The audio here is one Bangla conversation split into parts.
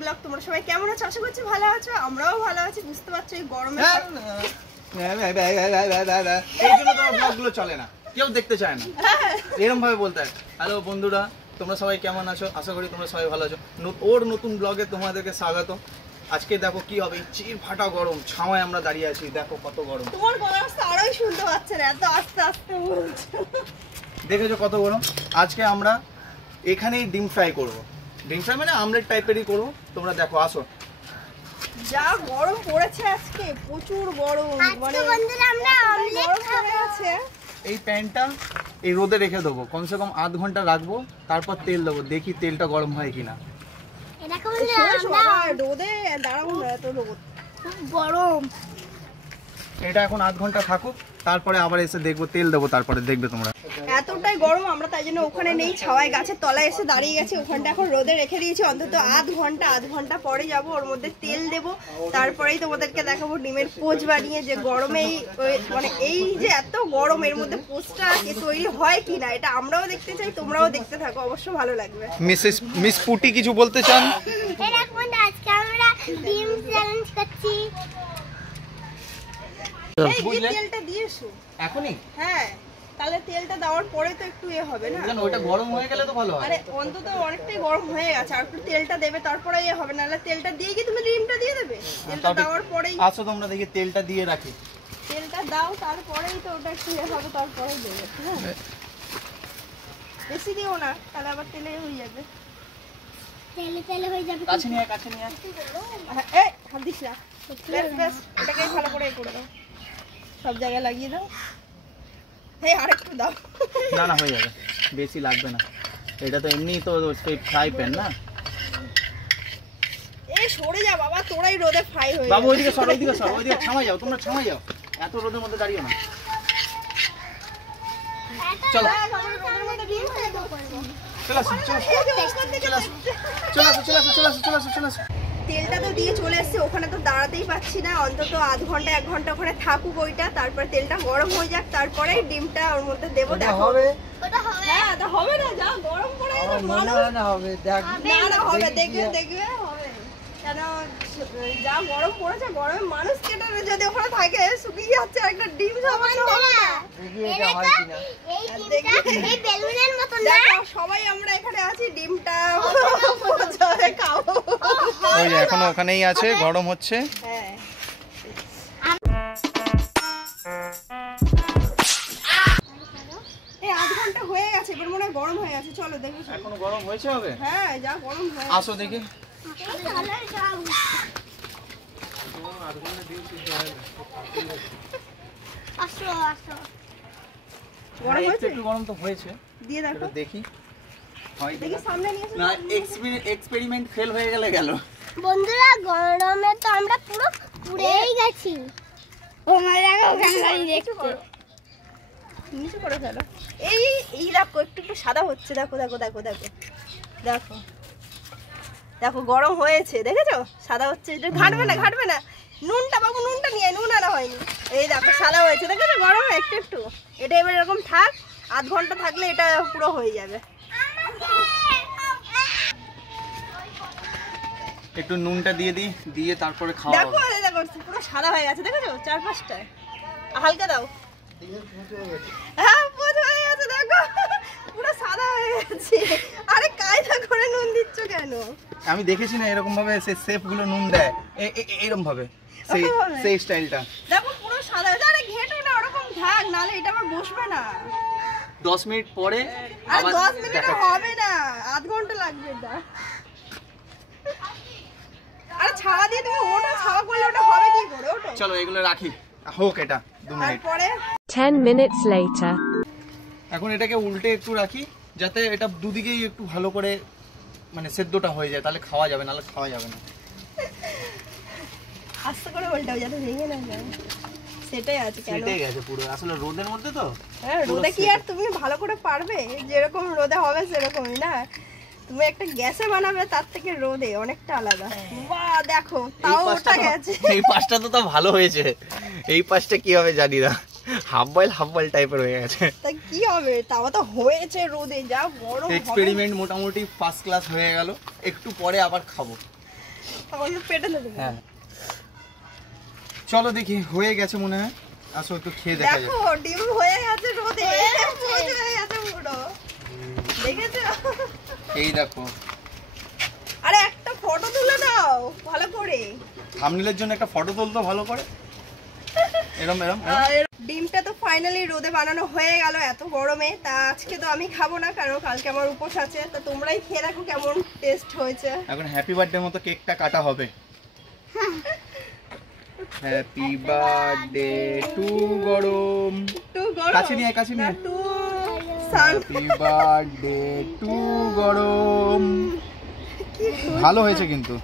ব্লগ। তোমরা সবাই কেমন আছো? আশা করছি ভালো আছো, আমরাও ভালো আছি। বুঝতে পারছো এই গরমে এই জন্য তোমার ব্লগগুলো চলে না, কেউ দেখতে চায় না, এরকম ভাবে বলতে হয়। হ্যালো বন্ধুরা, তোমরা সবাই কেমন আছো? আশা করি তোমরা সবাই ভালো আছো। ওর নতুন ব্লগে তোমাদেরকে স্বাগত। আজকে দেখো কি হবে, চির ফাটা গরম, ছাওয়ায় আমরা দাঁড়িয়ে আছি, দেখো কত গরম। তোমার গলার আওয়াজ আরোই শুনতে পাচ্ছে না, এত আস্তে আস্তে বলছো। দেখেছো কত গরম। আজকে আমরা এখানেই ডিম ফ্রাই করবো। ডিম ফ্রাই মানে আমলেট টাইপেরই করবো। তোমরা দেখো, আসো। যা গরম পড়েছে আজকে, প্রচুর গরম। মানে বন্ধুরা আমরা আমলেট খাবো। এই প্যানটা এই রোদে রেখে দেবো, কমসে কম আধ ঘন্টা রাখবো, তারপর তেল দেবো, দেখি তেলটা গরম হয় কিনা। রোদে দাঁড়াবো না, এত রোদ গরম। এটা এখন আধ ঘন্টা থাকুক, তারপরে আবার এসে দেখবো, তেল দেবো, তারপরে দেখবে তোমরা। এতটাই গরম, আমরা তাই জন্য ওখানে নেই, ছাওয়ায় গাছের তলায় এসে দাঁড়িয়ে গেছি। ওখানটা এখন রোদে রেখে দিয়েছি, অন্তত আধ ঘন্টা পরে যাব, ওর মধ্যে তেল দেব, তারপরেই তোমাদেরকে দেখাবো ডিমের পোচ বানিয়ে। যে গরমেই মানে এই যে এত গরম, এর মধ্যে পোচটা তৈরি হয় কিনা এটা আমরাও দেখতে চাই, তোমরাও দেখতে থাকো, অবশ্য ভালো লাগবে। মিস পুটি কিছু বলতে চান? আজকে আমরা ডিম চ্যালেঞ্জ করছি। এই তেলটা দিয়েছো এখনই? হ্যাঁ, তাহলে তেলটা দেওয়ার পরে তো একটু হবে না? কেন, ওটা গরম হয়ে গেলে তো ভালো হয়। আরে অন্তত অনেকটাই গরম হয়ে গেছে, আর একটু তেলটা দেবে, তারপরে হবে না। তেলটা দিয়ে কি তুমি ডিমটা দিয়ে দেবে? তেলটা দেওয়ার পরেই আসো তোমরা দেখি, তেলটা দিয়ে রাখি। তেলটা দাও, তারপরেই তো ওটা একটু হবে, তারপরে দেবে। হ্যাঁ, বেশি দিও না, তাহলে আবার তেলে হয়ে যাবে। তেলে হয়ে যাবে। কাছে নিয়ে এই হাত দিস না, বেশ এটাকে ভালো করে করে দাও, সব জায়গায় লাগিয়ে দাও। এই আরেকটু দাও। না হয়ে যাবে, বেশি লাগবে না। এটা তো এমনি তো ফ্রাই প্যান না। এই সরে যা বাবা, তোরাই রোদে ফ্রাই হয়ে বাবু ওইদিকে সর, ওইদিকে সর, ওইদিকে ছামা যাও, তোমরা ছামা যাও, এত রোদের মধ্যে দাঁড়িও না। চলো তেলটা তো দিয়ে চলে এসছে, ওখানে তো দাঁড়াতেই পাচ্ছি না, অন্তত আধ ঘন্টা 1 ঘন্টা ওখানে থাকুক ওইটা, তারপর তেলটা গরম হয়ে যাক, তারপরে ডিমটা ওর মধ্যে দেবো। দেখো হ্যাঁ, তা হবে না, যা গরম পড়ে গেছে হবে, দেখবে হবে। কেন যা গরম পড়েছে, গরমে মানুষ কেটে যদি ওখানে থাকে শুকিয়ে যাচ্ছে, একটা ডিম সামান্য হবে না। সবাই আমরা এখানে আছি, ডিমটা খাবো। এখনো ওখানেই আছে, গরম হচ্ছে। হ্যাঁ, এই আধ ঘন্টা হয়ে গেছে, এবার মনে হয় গরম হয়ে গেছে। চলো দেখো, এখনো গরম হয়েছে হবে। হ্যাঁ, যা গরম হয়ে আসো দেখি। গরম হয়েছে, একটু গরম তো হয়েছে, দিয়ে দেখো, দেখি হয় দেখি সামনে নিয়ে না। এক্সপেরিমেন্ট ফেল হয়ে গেল। বন্ধুরা গরমে তো আমরা পুরো পুড়েই গেছি। ও মারা ওখানে দাঁড়িয়ে দেখতে। নিচে করে ফেলো। এই দেখো, একটু সাদা হচ্ছে, দেখো দেখো দেখো দেখো দেখো দেখো, গরম হয়েছে, দেখেছো? সাদা হচ্ছে, এটা ঘাটবে না। নুনটা বাবু, নুনটা নিয়ে, নুন আনা হয়নি। এই দেখো সাদা হয়েছে, দেখেছো? গরম একটু। এটা এবার এরকম থাক, আধ ঘন্টা থাকলে এটা পুরো হয়ে যাবে। একটু নুনটা দিয়ে দিই, দিয়ে তারপরে খাওয়া দেখো দেখো, পুরো সাদা হয়ে গেছে, দেখেছো? 4-5টায় হালকা দাও। হ্যাঁ, পোচ হয়ে গেছে, দেখো পুরো সাদা হয়ে গেছে। আরে কায়দা করে নুন দিচ্ছ কেন? আমি দেখেছি না এরকম ভাবে শেফ গুলো নুন দেয়, এরকম ভাবে, সেই স্টাইলটা। দেখো পুরো সাদা হয়েছে। আরে ঘেটো না, ওরকম থাক, নালে এটা আবার বসবে না। 10 মিনিট পরে আরে 10 মিনিট হবে না, আধ ঘন্টা লাগবে এটা। আরে ছাওয়া দিয়ে তুমি ওটা ছাওয়া করলে ওটা হবে কি করে? ওটা চলো এগুলো রাখি, হোক এটা 2 মিনিট। তারপরে 10 minutes later. এখন এটাকে উল্টে একটু রাখি, যাতে এটা দুদিকেই একটু ভালো করে মানে সেদ্ধটা হয়ে যায়, তাহলে খাওয়া যাবে, নাহলে খাওয়া যাবে না। আস্তে করে উল্টাও যাতে ভেঙে না যায়। সেটাই আছে, কেন সেটাই গেছে পুরো, আসলে রোদের মধ্যে তো। হ্যাঁ, রোদে কি আর তুমি ভালো করে পারবে? যেরকম রোদে হবে সেরকমই না। তুমি একটা গ্যাসে বানাবে, তার থেকে রোদে অনেকটা আলাদা। বাহ, দেখো তাও ওটা গেছে। এই পাশটা তো ভালো হয়েছে, এই পাশটা কি হবে জানি না, হাফ বয়েল টাইপের হয়ে গেছে। তা কি হবে, তাও তো হয়েছে রোদে, যা গরম হবে। এক্সপেরিমেন্ট মোটামুটি ফার্স্ট ক্লাস হয়ে গেল, একটু পরে আবার খাবো। আমাকে পেটে দেবে। হ্যাঁ চলো দেখি হয়ে গেছে মনে হয়, আসো একটু খেয়ে দেখা যাক। দেখো ডিম হয়ে গেছে রোদে, রোদে হয়ে গেছে পুরো, দেখেছো? এই দেখো আরে একটা ফটো তুলে দাও ভালো করে। থাম্বনেলের জন্য একটা ফটো তুলতো ভালো করে, এরম এরম এরম। আর ডিমটা তো ফাইনালি রোদে বানানো হয়ে গেল এত গরমে। তা আজকে তো আমি খাবো না, কারণ কালকে আমার উপোস আছে। তো তোমরাই খেয়ে দেখো কেমন টেস্ট হয়েছে। এখন হ্যাপি বার্থডে মতো কেকটা কাটা হবে। হ্যাপি বার্থডে টু গরম, টু গরম, কাছে নিয়ে আয়, কাছে নিয়ে আয়। টু সান। হ্যাপি বার্থডে টু গরম। ভালো হয়েছে কিন্তু,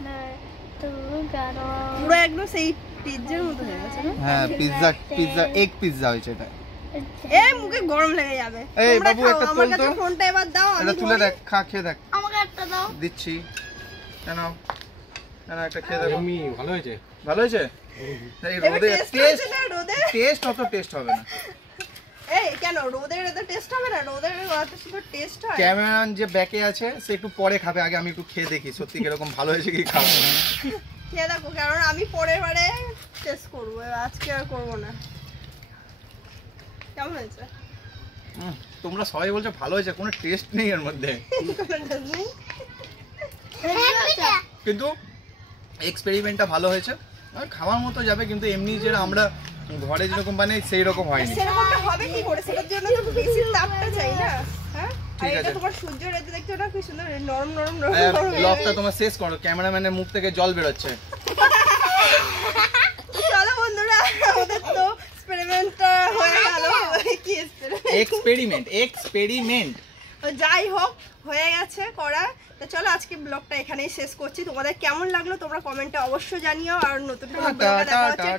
পুরো একদম সেই পিৎজার মতো হয়ে গেছে না? হ্যাঁ পিৎজা এগ পিৎজা হয়েছে এটা। এই মুখে গরম লেগে যাবে। এই তোমরা বাবু, খাও, একটা আমার তোল কাছে তো। ফোনটা এবার দাও, আমি এটা তুলে ধরি। দেখ, খা খেয়ে দেখ। আমাকে একটা দাও। দিচ্ছি, কেন কেন একটা খেয়ে দেখো। ভালো হয়েছে। ভালো হয়েছে? এই এবার রোদে taste টেস্ট, হচ্ছে না রোদে? টেস্ট অত টেস্ট হবে না। এই কেন রোদের এত টেস্ট হবে না? রোদের এত সুন্দর টেস্ট হয়। ক্যামেরাম্যান যে ব্যাকে আছে সে একটু পরে খাবে, আগে আমি একটু খেয়ে দেখি সত্যি কিরকম ভালো হয়েছে কি খাবো। খেয়ে দেখো, কারণ আমি পরের বারে টেস্ট করবো, আজকে আর করবো না। কেমন হয়েছে? তোমরা সবাই বলছো ভালো হয়েছে, কোনো টেস্ট নেই এর মধ্যে, কিন্তু এক্সপেরিমেন্টটা ভালো হয়েছে। আর খাওয়ার মতো যাবে, কিন্তু এমনি যেটা আমরা ঘরে যেরকম বানাই সেই রকম হয়নি। সেরকমটা হবে কি করে? সেটার জন্য তো বেশি তাপটা চাই না, হ্যাঁ? আর ঠিক এটা আছে। তোমার সূর্য রেতে দেখছো না কি সুন্দর নরম নরম নরম নরম হয়ে ব্লগটা গেছে। তোমার শেষ করো, ক্যামেরাম্যানের মুখ থেকে জল বেরোচ্ছে। চলো বন্ধুরা, আমাদের তো এক্সপেরিমেন্টটা হয়ে গেল। কি এক্সপেরিমেন্ট? এক্সপেরিমেন্ট যাই হোক, হয়ে গেছে করা। তো চলো আজকে ব্লগটা এখানেই শেষ করছি। তোমাদের কেমন লাগলো তোমরা কমেন্টে অবশ্যই জানিও। আর নতুন কোনো ব্লগে দেখা হচ্ছে।